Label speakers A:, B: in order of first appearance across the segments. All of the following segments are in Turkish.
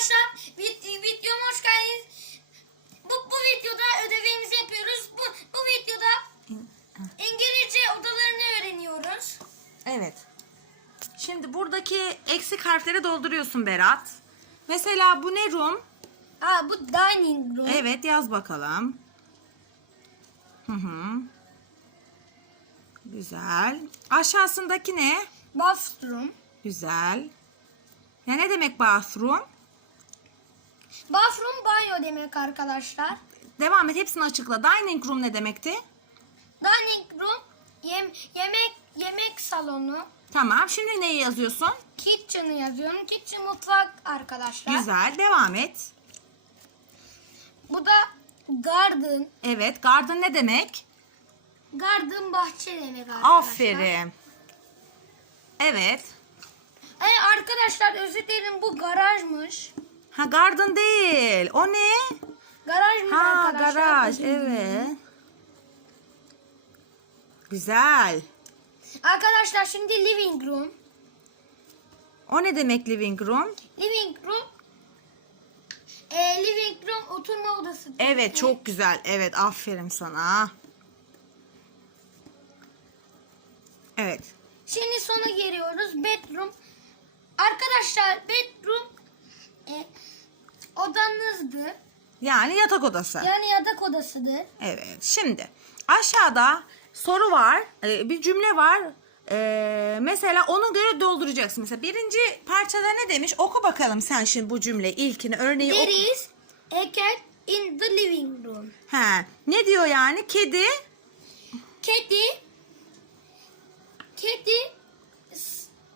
A: arkadaşlar vid- videoma hoş geldiniz. Bu, bu videoda ödevimizi yapıyoruz. Bu, bu videoda İngilizce odalarını öğreniyoruz.
B: Evet. Şimdi buradaki eksik harfleri dolduruyorsun Berat. Mesela bu ne room?
A: Aa bu dining room.
B: Evet yaz bakalım. Hı hı. Güzel. Aşağısındaki ne?
A: Bathroom.
B: Güzel. Ya ne demek bathroom?
A: Bathroom banyo demek arkadaşlar.
B: Devam et hepsini açıkla. Dining room ne demekti?
A: Dining room yem, yemek yemek salonu.
B: Tamam. Şimdi neyi yazıyorsun?
A: Kitchen'ı yazıyorum. Kitchen mutfak arkadaşlar.
B: Güzel. Devam et.
A: Bu da garden.
B: Evet. Garden ne demek?
A: Garden bahçe demek arkadaşlar.
B: Aferin. Evet.
A: Ay arkadaşlar özür dilerim bu garajmış.
B: Ha garden değil. O ne?
A: Garajmış
B: Ha
A: arkadaşlar.
B: garaj. Evet. Güzel.
A: Arkadaşlar şimdi living room.
B: O ne demek living room?
A: Living room e, living room oturma odası.
B: Evet çok güzel. Evet aferin sana. Evet.
A: Şimdi sona geliyoruz. Bedroom. Arkadaşlar bedroom e, odanızdı.
B: Yani yatak odası.
A: Yani yatak odasıdır.
B: Evet. Şimdi aşağıda soru var. e, Bir cümle var. E, mesela ona göre dolduracaksın. Mesela birinci parçada ne demiş? Oku bakalım sen şimdi bu cümle ilkini örneği
A: There
B: oku.
A: is a cat in the living room.
B: He. Ne diyor yani? Kedi
A: Kedi kedi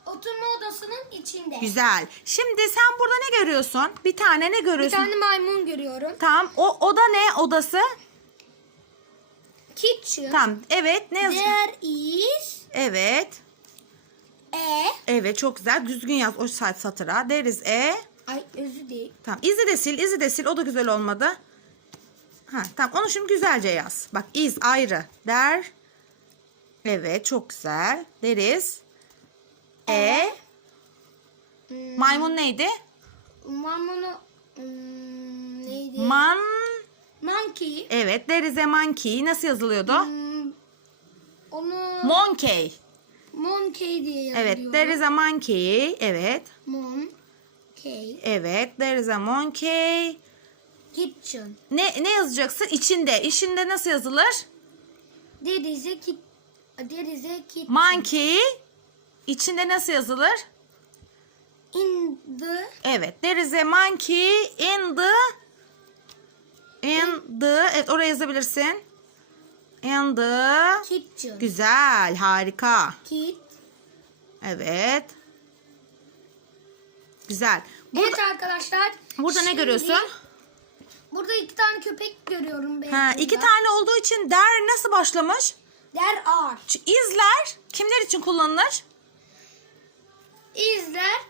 A: oturma odasının içinde.
B: Güzel. Şimdi sen burada ne görüyorsun? Bir tane ne
A: Bir
B: görüyorsun?
A: tane maymun görüyorum.
B: Tamam. O oda ne odası?
A: Kitchen.
B: Tamam. Evet. Ne yazıyor?
A: There is
B: Evet.
A: a
B: Evet çok güzel. Düzgün yaz o sayt satıra. İs a.
A: Ay özür değil.
B: Tamam. İzi de sil. izi de sil. O da güzel olmadı. Ha, tamam. Onu şimdi güzelce yaz. Bak is ayrı. There. Evet çok güzel. İs. E.
A: Hmm,
B: Maymun neydi?
A: Maymunu hmm, neydi?
B: Man.
A: Monkey.
B: Evet. There is a monkey. Nasıl yazılıyordu?
A: Hmm, onu
B: Monkey.
A: monkey diye yazıyor.
B: Evet. There is a monkey. Evet.
A: Monkey.
B: Evet. There is a monkey.
A: Kitchen.
B: Ne ne yazacaksın? İçinde. İçinde nasıl yazılır?
A: There is a kit. There is a kitchen.
B: Monkey. İçinde nasıl yazılır?
A: In the
B: Evet. There is a monkey in the in the evet oraya yazabilirsin. In the
A: kitchen.
B: güzel, harika.
A: Kit.
B: Evet. Güzel.
A: Evet
B: Burada,
A: arkadaşlar.
B: burada ne
A: şimdi
B: görüyorsun?
A: Burada iki tane köpek görüyorum ben.
B: Ha, iki tane olduğu için der nasıl başlamış?
A: There are.
B: İzler kimler için kullanılır?
A: İzler.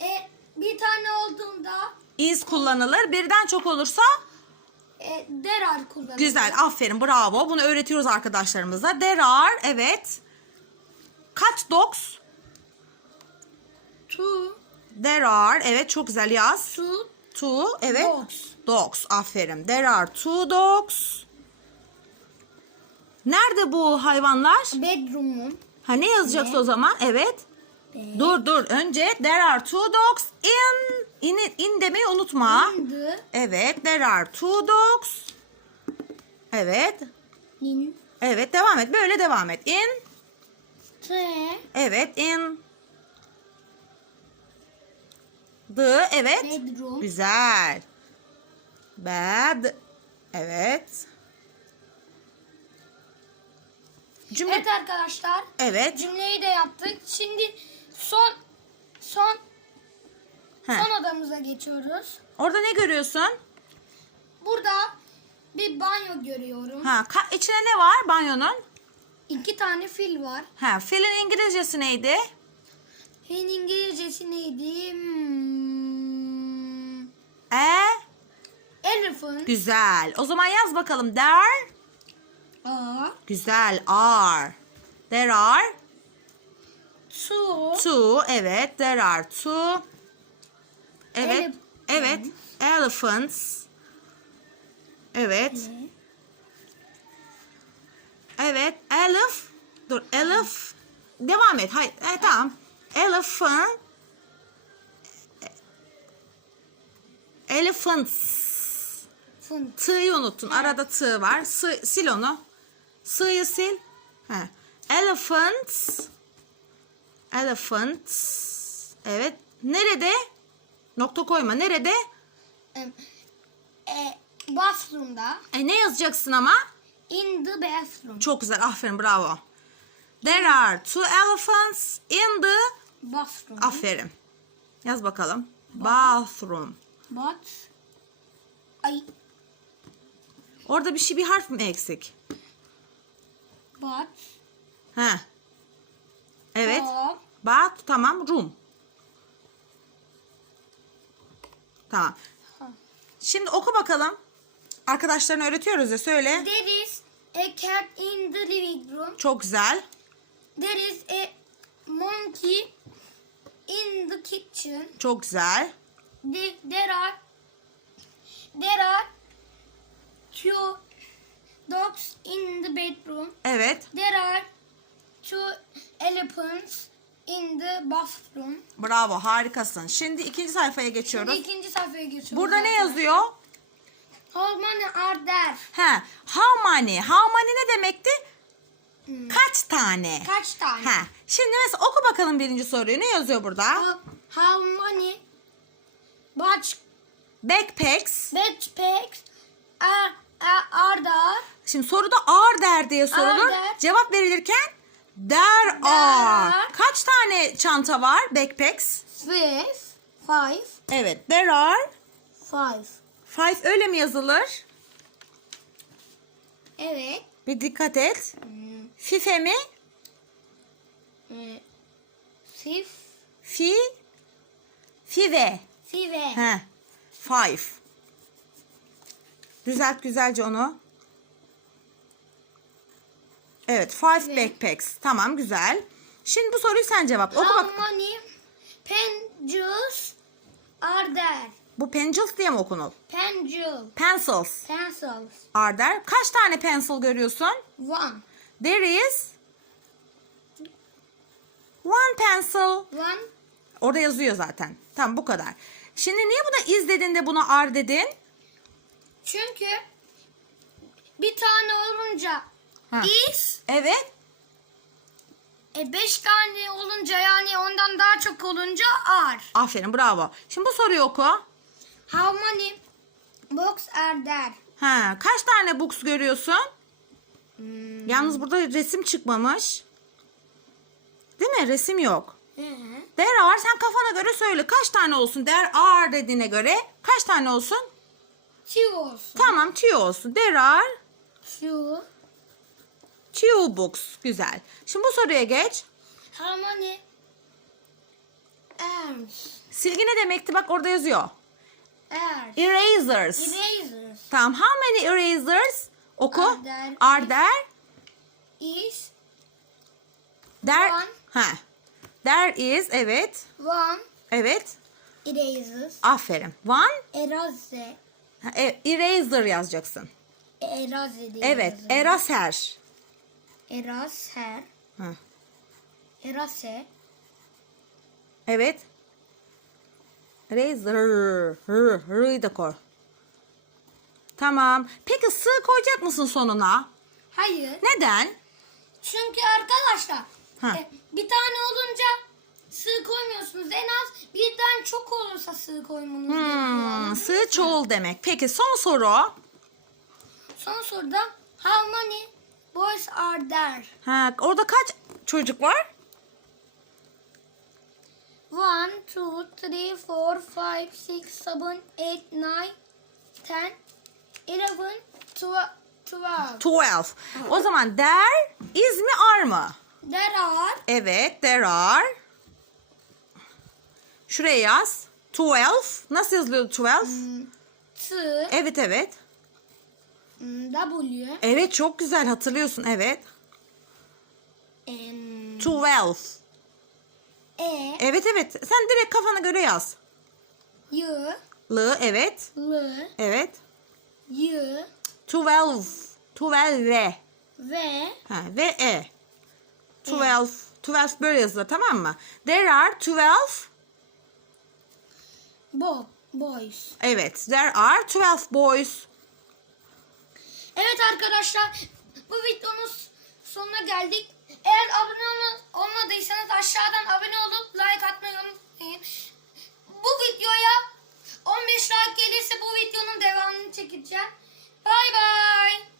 A: E, bir tane olduğunda
B: İz kullanılır. Birden çok olursa
A: e, are kullanılır.
B: Güzel, aferin, bravo. Bunu öğretiyoruz arkadaşlarımıza. There are, evet. Kaç dogs?
A: Two.
B: There are, evet çok güzel yaz.
A: Two.
B: Two, evet.
A: Dogs.
B: Dogs, aferin. There are two dogs. Nerede bu hayvanlar?
A: Bedroom'un.
B: Ha ne yazacaksın
A: Ne?
B: o zaman? Evet.
A: Be-
B: Dur dur. Önce there are two dogs in in, in demeyi unutma.
A: In the.
B: Evet, there are two dogs. Evet.
A: In.
B: Evet, devam et. Böyle devam et. In
A: The.
B: Evet in the evet.
A: Bedroom.
B: Güzel. Bad. Evet. Cümle
A: Evet arkadaşlar.
B: Evet.
A: Cümleyi de yaptık. Şimdi son son
B: Heh.
A: son odamıza geçiyoruz.
B: Orada ne görüyorsun?
A: Burada bir banyo görüyorum.
B: Ha, ka- içine ne var banyonun?
A: İki tane fil var.
B: Ha, filin İngilizcesi neydi?
A: Filin İngilizcesi neydi? Hmm.
B: E.
A: Elephant.
B: Güzel. O zaman yaz bakalım. There.
A: A.
B: Güzel. Are. There are
A: Two.
B: two. Evet. There are two. Evet.
A: Ele-
B: Evet. Elephants. Evet. Evet. Elif. Dur. Elif. Devam et. Hayır. E, tamam. Elephant. Elephants.
A: Fın.
B: T'yı unuttun. Arada T var. S, sil onu. S'yı sil. He. Elephants. Elephants. Evet. Nerede? Nokta koyma. Nerede?
A: E, bathroom'da.
B: E, ne yazacaksın ama?
A: In the bathroom.
B: Çok güzel. Aferin. Bravo. There are two elephants in the...
A: Bathroom.
B: Aferin. Yaz bakalım. Bathroom.
A: But. Ay.
B: Orada bir şey bir harf mi eksik?
A: But.
B: He. Evet.
A: Of.
B: Bath tamam. Room. Tamam. Şimdi oku bakalım. Arkadaşlarına öğretiyoruz ya söyle.
A: There is a cat in the living room.
B: Çok güzel.
A: There is a monkey in the kitchen.
B: Çok güzel.
A: The- There are there are two dogs in the bedroom.
B: Evet.
A: There are two elephants in the bathroom.
B: Bravo. Harikasın. Şimdi ikinci sayfaya
A: Şimdi
B: geçiyoruz.
A: ikinci sayfaya geçiyoruz.
B: Burada ne
A: arkadaşlar.
B: yazıyor?
A: How many are there?
B: He. How many? How many ne demekti?
A: Hmm.
B: Kaç tane?
A: Kaç tane?
B: He. Şimdi mesela oku bakalım birinci soruyu. Ne yazıyor burada?
A: How, how many batch
B: Backpacks.
A: backpacks are, are, are there?
B: Şimdi soruda are der diye sorulur.
A: Are there.
B: Cevap verilirken there are. Kaç tane çanta var? Backpacks.
A: Five. Five.
B: Evet. There are.
A: Five.
B: Five öyle mi yazılır?
A: Evet.
B: Bir dikkat et.
A: Hmm,
B: Fife mi?
A: e, Fif.
B: Fi. Five.
A: Five.
B: He. Five. Düzelt güzelce onu. Evet. Five
A: Evet.
B: backpacks. Tamam güzel. Şimdi bu soruyu sen cevap. Oku
A: How
B: bak.
A: many pencils are there?
B: Bu pencils diye mi okunur?
A: Pencil.
B: Pencils.
A: Pencils.
B: Are there? Kaç tane pencil görüyorsun?
A: One.
B: There is one pencil.
A: One.
B: Orada yazıyor zaten. Tamam bu kadar. Şimdi niye buna is dedin de buna are dedin?
A: Çünkü bir tane olunca
B: Ha.
A: is,
B: Evet.
A: e beş tane olunca yani ondan daha çok olunca are.
B: Aferin bravo. Şimdi bu soruyu oku.
A: How many books are there?
B: Ha, kaç tane books görüyorsun?
A: Hmm.
B: Yalnız burada resim çıkmamış. Değil mi? Resim yok.
A: Hı.
B: There are sen kafana göre söyle. Kaç tane olsun? There are dediğine göre kaç tane olsun?
A: Two olsun.
B: Tamam two olsun. There are
A: Two.
B: Two books. Güzel. Şimdi bu soruya geç.
A: How many arms?
B: Silgi ne demekti? Bak orada yazıyor.
A: Arms.
B: Erasers.
A: Erasers.
B: Tamam. How many erasers? Oku.
A: Are there-
B: Are there?
A: Is
B: There.
A: One.
B: Ha. There is. Evet.
A: one
B: Evet.
A: erasers.
B: Aferin. One.
A: Eraser.
B: Ha, e, eraser yazacaksın.
A: Eraser
B: Evet. Eraser.
A: Eraser.
B: Ha.
A: Eraser.
B: Evet. Razor. R. R'yı da koy. Tamam. Peki sığ koyacak mısın sonuna?
A: Hayır.
B: Neden?
A: Çünkü arkadaşlar
B: Ha.
A: e, bir tane olunca sığ koymuyorsunuz. En az birden çok olursa sığ koymanız
B: Hmm,
A: gerekiyor.
B: sığ çoğul demek. Peki son soru.
A: Son soruda how many boys are there?
B: Ha, orada kaç çocuk var?
A: 1, 2, 3, 4, 5, 6, 7, 8, 9, 10, 11, 12.
B: 12. O zaman there is mi are mı?
A: There are
B: Evet, there are. Şuraya yaz. 12. Nasıl yazılıyor 12?
A: T,
B: Evet, evet.
A: W,
B: Evet, çok güzel hatırlıyorsun. Evet.
A: M,
B: 12.
A: E,
B: Evet, evet. Sen direkt kafana göre yaz.
A: Y,
B: L evet.
A: L,
B: Evet.
A: Y,
B: 12. 12.
A: V,
B: Ha, ve E. 12. 12 böyle yazılır tamam mı? There are 12.
A: Bo, boys.
B: Evet. There are 12 boys.
A: Evet arkadaşlar bu videonun sonuna geldik. Eğer abone olmadıysanız aşağıdan abone olup like atmayı unutmayın. Bu videoya 15 like gelirse bu videonun devamını çekeceğim. Bay bay.